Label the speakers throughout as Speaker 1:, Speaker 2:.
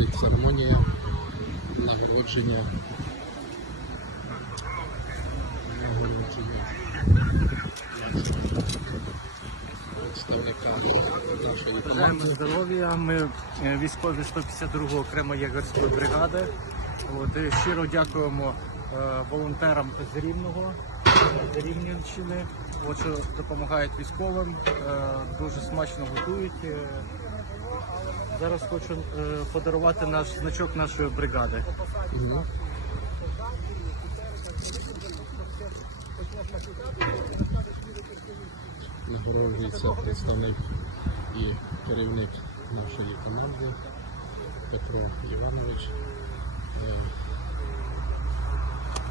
Speaker 1: проходить церемонія нагородження. Нагородження представника нашої
Speaker 2: Бажаємо
Speaker 1: команди.
Speaker 2: здоров'я. Ми е, військові 152-го окремо ягерської бригади. От, щиро дякуємо е, волонтерам з Рівного, Рівненщини, от, що допомагають військовим, е, дуже смачно готують. Е, Зараз хочу е, подарувати наш значок нашої бригади.
Speaker 1: Мгм. Нагороджується представник і керівник нашої команди Петро Іванович.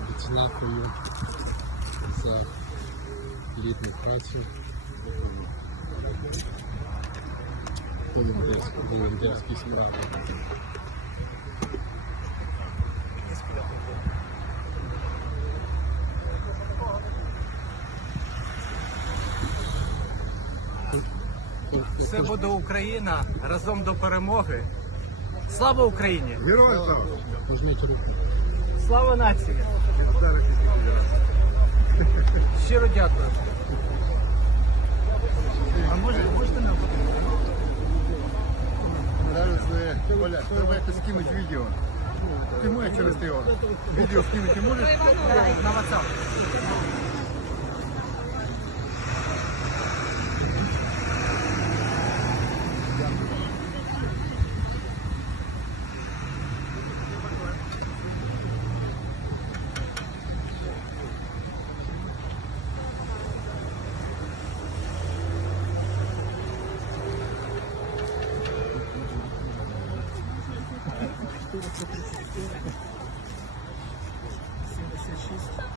Speaker 1: Відзнакою за плідну працю волонтерські справи.
Speaker 2: Все буде Україна разом до перемоги. Слава Україні!
Speaker 3: Героям. Слава
Speaker 2: нації! Щиро дякую. А може, можете нам
Speaker 3: Зараз, е, Оля, треба якось скинути відео. Ти можеш через його? Відео скинути можеш?
Speaker 2: на WhatsApp? Sendo CX.